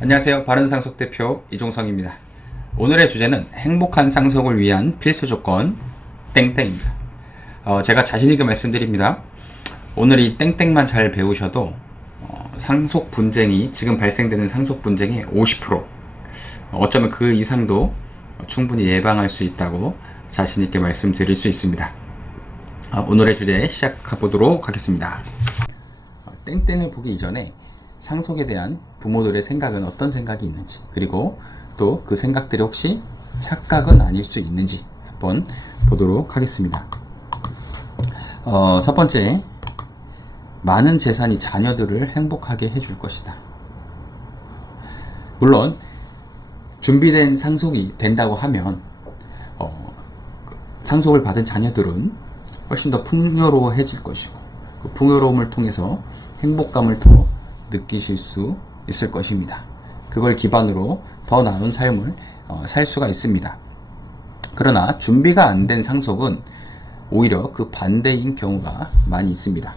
안녕하세요. 바른 상속 대표 이종성입니다. 오늘의 주제는 행복한 상속을 위한 필수 조건 땡땡입니다. 어, 제가 자신 있게 말씀드립니다. 오늘 이 땡땡만 잘 배우셔도 어, 상속 분쟁이 지금 발생되는 상속 분쟁의 50% 어쩌면 그 이상도 충분히 예방할 수 있다고 자신 있게 말씀드릴 수 있습니다. 어, 오늘의 주제 시작해 보도록 하겠습니다. 어, 땡땡을 보기 이전에 상속에 대한 부모들의 생각은 어떤 생각이 있는지 그리고 또 그 생각들이 혹시 착각은 아닐 수 있는지 한번 보도록 하겠습니다. 어, 첫 번째 많은 재산이 자녀들을 행복하게 해줄 것이다. 물론 준비된 상속이 된다고 하면 어, 상속을 받은 자녀들은 훨씬 더 풍요로워해질 것이고 그 풍요로움을 통해서 행복감을 더 느끼실 수 있을 것입니다. 그걸 기반으로 더 나은 삶을 어, 살 수가 있습니다. 그러나 준비가 안 된 상속은 오히려 그 반대인 경우가 많이 있습니다.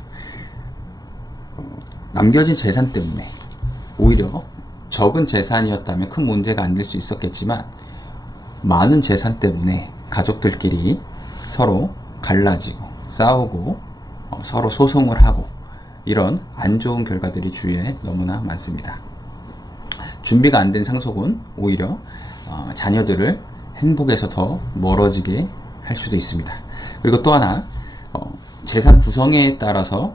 어, 남겨진 재산 때문에 오히려 적은 재산이었다면 큰 문제가 안 될 수 있었겠지만 많은 재산 때문에 가족들끼리 서로 갈라지고 싸우고 어, 서로 소송을 하고 이런 안 좋은 결과들이 주위에 너무나 많습니다. 준비가 안 된 상속은 오히려 어, 자녀들을 행복에서 더 멀어지게 할 수도 있습니다. 그리고 또 하나 어, 재산 구성에 따라서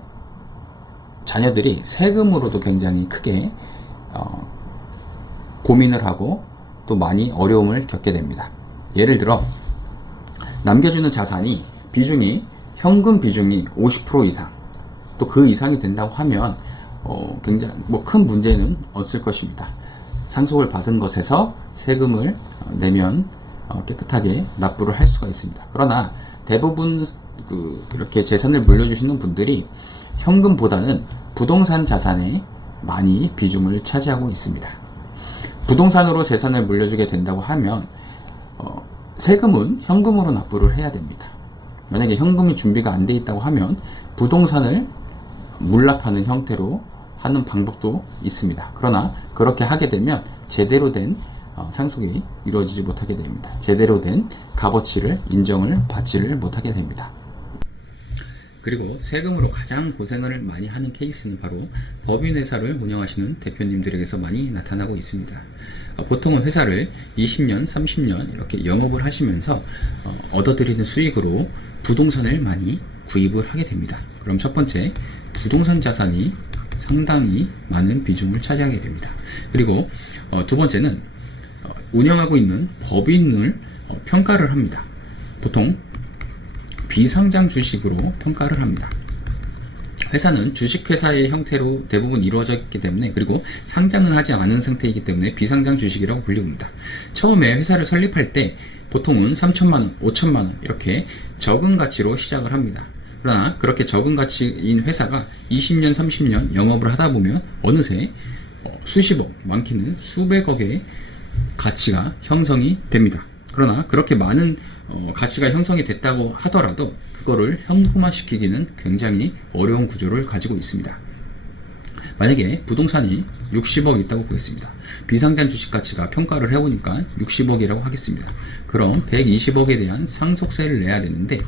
자녀들이 세금으로도 굉장히 크게 어, 고민을 하고 또 많이 어려움을 겪게 됩니다. 예를 들어 남겨주는 자산이 비중이 현금 비중이 50% 이상 또 그 이상이 된다고 하면 어, 굉장히 뭐 큰 문제는 없을 것입니다. 상속을 받은 것에서 세금을 어, 내면 어, 깨끗하게 납부를 할 수가 있습니다. 그러나 대부분 그 이렇게 재산을 물려주시는 분들이 현금보다는 부동산 자산에 많이 비중을 차지하고 있습니다. 부동산으로 재산을 물려주게 된다고 하면 어, 세금은 현금으로 납부를 해야 됩니다. 만약에 현금이 준비가 안 돼 있다고 하면 부동산을 물납하는 형태로 하는 방법도 있습니다. 그러나 그렇게 하게 되면 제대로 된 어, 상속이 이루어지지 못하게 됩니다. 제대로 된 값어치를 인정을 받지를 못하게 됩니다. 그리고 세금으로 가장 고생을 많이 하는 케이스는 바로 법인 회사를 운영하시는 대표님들에게서 많이 나타나고 있습니다. 어, 보통은 회사를 20년, 30년 이렇게 영업을 하시면서 어, 얻어들이는 수익으로 부동산을 많이 구입을 하게 됩니다. 그럼 첫 번째, 부동산 자산이 상당히 많은 비중을 차지하게 됩니다. 그리고 어, 두 번째는 어, 운영하고 있는 법인을 어, 평가를 합니다. 보통 비상장 주식으로 평가를 합니다. 회사는 주식회사의 형태로 대부분 이루어져 있기 때문에 그리고 상장은 하지 않은 상태이기 때문에 비상장 주식이라고 불립니다. 처음에 회사를 설립할 때 보통은 3천만원, 5천만원 이렇게 적은 가치로 시작을 합니다. 그러나 그렇게 적은 가치인 회사가 20년, 30년 영업을 하다 보면 어느새 어, 수십억, 많게는 수백억의 가치가 형성이 됩니다. 그러나 그렇게 많은 어, 가치가 형성이 됐다고 하더라도 그거를 현금화시키기는 굉장히 어려운 구조를 가지고 있습니다. 만약에 부동산이 60억 있다고 보겠습니다. 비상장 주식 가치가 평가를 해보니까 60억이라고 하겠습니다. 그럼 120억에 대한 상속세를 내야 되는데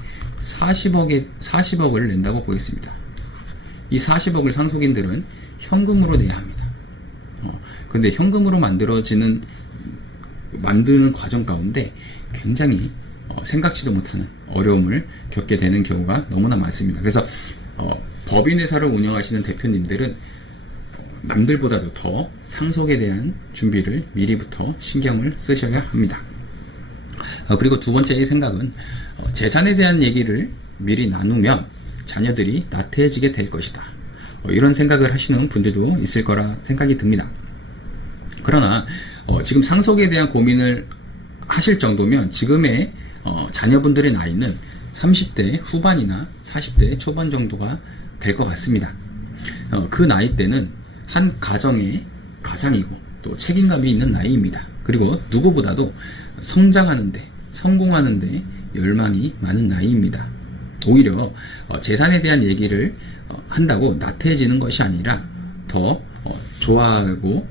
40억에 40억을 낸다고 보겠습니다. 이 40억을 상속인들은 현금으로 내야 합니다. 어, 근데 현금으로 만들어지는 만드는 과정 가운데 굉장히 어, 생각지도 못하는 어려움을 겪게 되는 경우가 너무나 많습니다. 그래서 어, 법인 회사를 운영하시는 대표님들은 어, 남들보다도 더 상속에 대한 준비를 미리부터 신경을 쓰셔야 합니다. 어, 그리고 두 번째의 생각은 어, 재산에 대한 얘기를 미리 나누면 자녀들이 나태해지게 될 것이다. 어, 이런 생각을 하시는 분들도 있을 거라 생각이 듭니다. 그러나 어, 지금 상속에 대한 고민을 하실 정도면 지금의 어, 자녀분들의 나이는 30대 후반이나 40대 초반 정도가 될 것 같습니다. 어, 그 나이 때는 한 가정의 가장이고 또 책임감이 있는 나이입니다. 그리고 누구보다도 성장하는데 성공하는데 열망이 많은 나이입니다. 오히려 어, 재산에 대한 얘기를 어, 한다고 나태해지는 것이 아니라 더 어, 좋아하고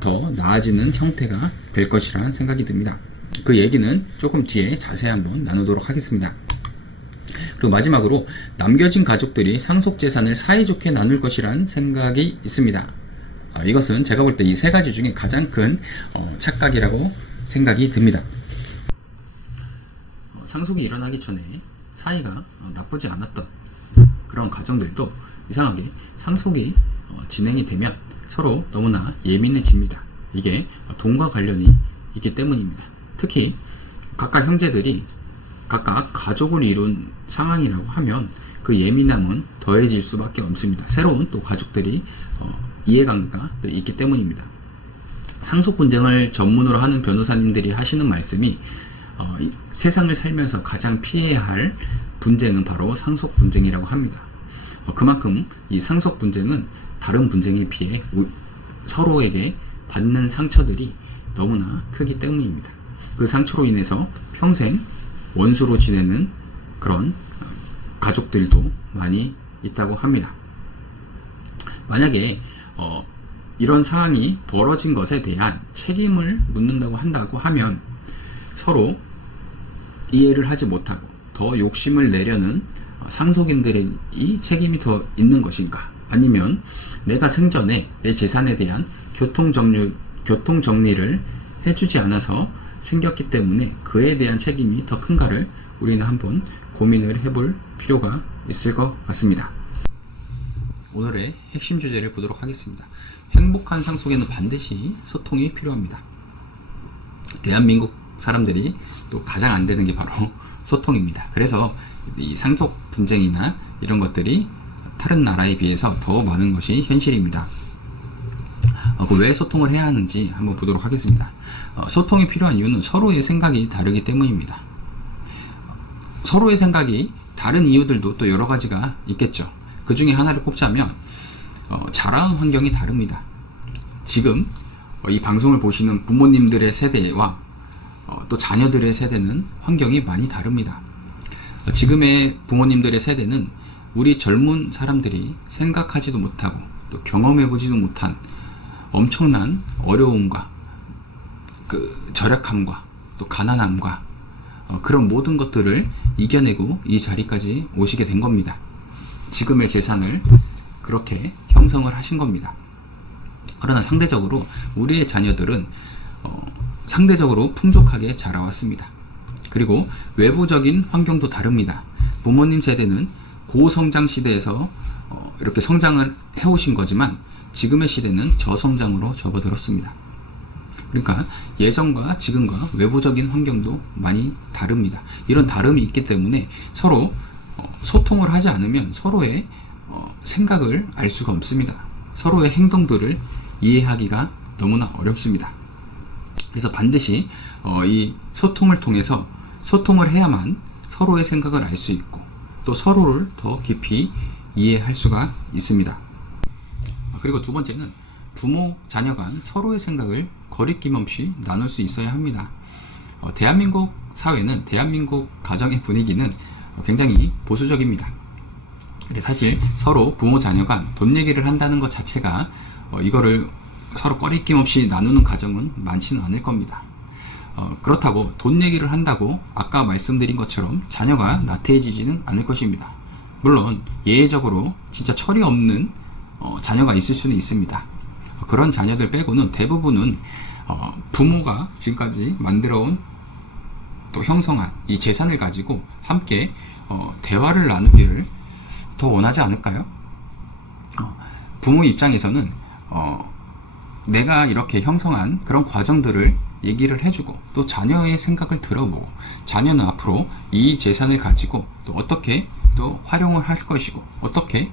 더 나아지는 형태가 될 것이라는 생각이 듭니다. 그 얘기는 조금 뒤에 자세히 한번 나누도록 하겠습니다. 그리고 마지막으로 남겨진 가족들이 상속 재산을 사이좋게 나눌 것이라는 생각이 있습니다. 아, 이것은 제가 볼 때 이 세 가지 중에 가장 큰 어, 착각이라고 생각이 듭니다. 어, 상속이 일어나기 전에 사이가 어, 나쁘지 않았던 그런 가정들도 이상하게 상속이 어, 진행이 되면 서로 너무나 예민해집니다. 이게 돈과 관련이 있기 때문입니다. 특히 각각 형제들이 각각 가족을 이룬 상황이라고 하면 그 예민함은 더해질 수밖에 없습니다. 새로운 또 가족들이 어, 이해관계가 또 있기 때문입니다. 상속 분쟁을 전문으로 하는 변호사님들이 하시는 말씀이 어, 이 세상을 살면서 가장 피해야 할 분쟁은 바로 상속 분쟁이라고 합니다. 어, 그만큼 이 상속 분쟁은 다른 분쟁에 비해 우- 서로에게 받는 상처들이 너무나 크기 때문입니다. 그 상처로 인해서 평생 원수로 지내는 그런 어, 가족들도 많이 있다고 합니다. 만약에 어, 이런 상황이 벌어진 것에 대한 책임을 묻는다고 한다고 하면 서로 이해를 하지 못하고 더 욕심을 내려는 어, 상속인들의 이 책임이 더 있는 것인가? 아니면 내가 생전에 내 재산에 대한 교통 정리, 교통 정리를 해주지 않아서 생겼기 때문에 그에 대한 책임이 더 큰가를 우리는 한번 고민을 해볼 필요가 있을 것 같습니다. 오늘의 핵심 주제를 보도록 하겠습니다. 행복한 상속에는 반드시 소통이 필요합니다. 대한민국 사람들이 또 가장 안 되는 게 바로 소통입니다. 그래서 이 상속 분쟁이나 이런 것들이 다른 나라에 비해서 더 많은 것이 현실입니다. 어, 그왜 소통을 해야 하는지 한번 보도록 하겠습니다. 어, 소통이 필요한 이유는 서로의 생각이 다르기 때문입니다. 서로의 생각이 다른 이유들도 또 여러 가지가 있겠죠. 그 중에 하나를 꼽자면 어, 자라온 환경이 다릅니다. 지금 어, 이 방송을 보시는 부모님들의 세대와 어, 또 자녀들의 세대는 환경이 많이 다릅니다. 어, 지금의 부모님들의 세대는 우리 젊은 사람들이 생각하지도 못하고 또 경험해보지도 못한 엄청난 어려움과 그 절약함과 또 가난함과 어, 그런 모든 것들을 이겨내고 이 자리까지 오시게 된 겁니다. 지금의 재산을 그렇게 형성을 하신 겁니다. 그러나 상대적으로 우리의 자녀들은 어, 상대적으로 풍족하게 자라왔습니다. 그리고 외부적인 환경도 다릅니다. 부모님 세대는 고성장 시대에서 어, 이렇게 성장을 해오신 거지만 지금의 시대는 저성장으로 접어들었습니다. 그러니까 예전과 지금과 외부적인 환경도 많이 다릅니다. 이런 다름이 있기 때문에 서로 어, 소통을 하지 않으면 서로의 어, 생각을 알 수가 없습니다. 서로의 행동들을 이해하기가 너무나 어렵습니다. 그래서 반드시 어, 이 소통을 통해서 소통을 해야만 서로의 생각을 알 수 있고 또 서로를 더 깊이 이해할 수가 있습니다. 그리고 두 번째는 부모, 자녀 간 서로의 생각을 거리낌 없이 나눌 수 있어야 합니다. 어, 대한민국 사회는 대한민국 가정의 분위기는 굉장히 보수적입니다. 사실 서로 부모 자녀 간 돈 얘기를 한다는 것 자체가 어, 이거를 서로 꺼리낌 없이 나누는 가정은 많지는 않을 겁니다. 어, 그렇다고 돈 얘기를 한다고 아까 말씀드린 것처럼 자녀가 나태해지지는 않을 것입니다. 물론 예외적으로 진짜 철이 없는 어, 자녀가 있을 수는 있습니다. 그런 자녀들 빼고는 대부분은 어, 부모가 지금까지 만들어온 또 형성한 이 재산을 가지고 함께 어, 대화를 나누기를 더 원하지 않을까요? 어, 부모 입장에서는 어, 내가 이렇게 형성한 그런 과정들을 얘기를 해주고 또 자녀의 생각을 들어보고 자녀는 앞으로 이 재산을 가지고 또 어떻게 또 활용을 할 것이고 어떻게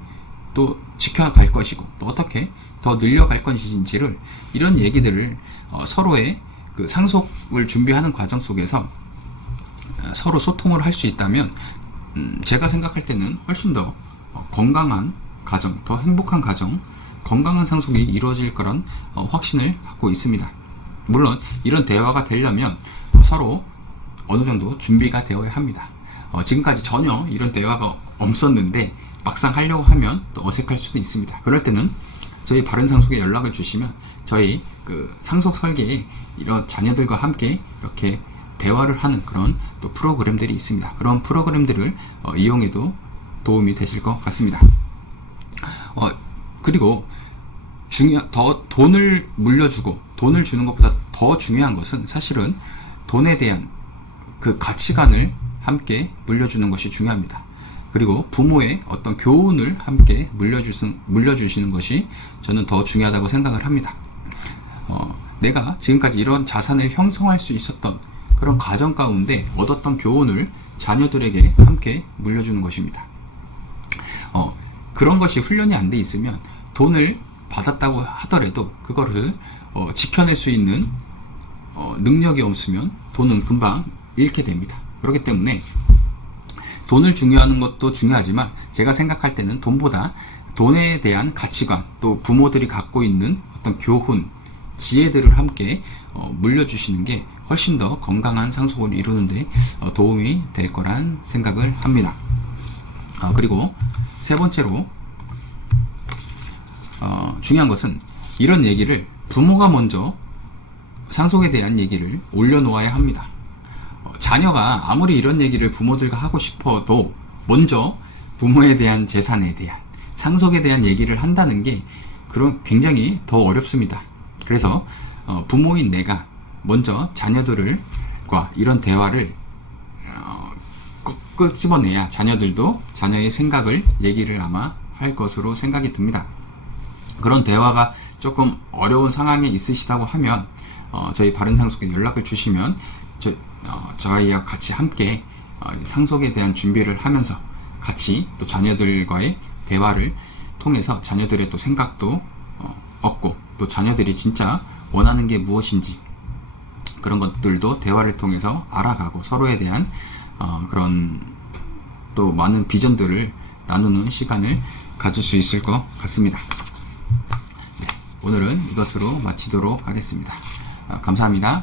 또 지켜갈 것이고 또 어떻게 더 늘려갈 것인지를 이런 얘기들을 어, 서로의 그 상속을 준비하는 과정 속에서 어, 서로 소통을 할 수 있다면 음, 제가 생각할 때는 훨씬 더 어, 건강한 가정, 더 행복한 가정, 건강한 상속이 이루어질 거란 어, 확신을 갖고 있습니다. 물론 이런 대화가 되려면 어, 서로 어느 정도 준비가 되어야 합니다. 어, 지금까지 전혀 이런 대화가 없었는데 막상 하려고 하면 또 어색할 수도 있습니다. 그럴 때는 저희 바른 상속에 연락을 주시면 저희 그 상속 설계에 이런 자녀들과 함께 이렇게 대화를 하는 그런 또 프로그램들이 있습니다. 그런 프로그램들을 어, 이용해도 도움이 되실 것 같습니다. 어, 그리고 중요, 더 돈을 물려주고 돈을 주는 것보다 더 중요한 것은 사실은 돈에 대한 그 가치관을 함께 물려주는 것이 중요합니다. 그리고 부모의 어떤 교훈을 함께 물려주신, 물려주시는 것이 저는 더 중요하다고 생각을 합니다. 어, 내가 지금까지 이런 자산을 형성할 수 있었던 그런 과정 가운데 얻었던 교훈을 자녀들에게 함께 물려주는 것입니다. 어, 그런 것이 훈련이 안 돼 있으면 돈을 받았다고 하더라도 그거를 어, 지켜낼 수 있는 어, 능력이 없으면 돈은 금방 잃게 됩니다. 그렇기 때문에 돈을 중요하는 것도 중요하지만 제가 생각할 때는 돈보다 돈에 대한 가치관 또 부모들이 갖고 있는 어떤 교훈 지혜들을 함께 어, 물려주시는 게 훨씬 더 건강한 상속을 이루는데 어, 도움이 될 거란 생각을 합니다. 어, 그리고 세 번째로 어, 중요한 것은 이런 얘기를 부모가 먼저 상속에 대한 얘기를 올려놓아야 합니다. 어, 자녀가 아무리 이런 얘기를 부모들과 하고 싶어도 먼저 부모에 대한 재산에 대한 상속에 대한 얘기를 한다는 게 그런 굉장히 더 어렵습니다. 그래서 어, 부모인 내가 먼저 자녀들과 이런 대화를 어, 끄- 끄집어내야 자녀들도 자녀의 생각을 얘기를 아마 할 것으로 생각이 듭니다. 그런 대화가 조금 어려운 상황에 있으시다고 하면 어, 저희 바른 상속에 연락을 주시면 저, 어, 저희와 같이 함께 어, 이 상속에 대한 준비를 하면서 같이 또 자녀들과의 대화를 통해서 자녀들의 또 생각도 어, 얻고 또 자녀들이 진짜 원하는 게 무엇인지 그런 것들도 대화를 통해서 알아가고 서로에 대한 어, 그런 또 많은 비전들을 나누는 시간을 가질 수 있을 것 같습니다. 네, 오늘은 이것으로 마치도록 하겠습니다. 어, 감사합니다.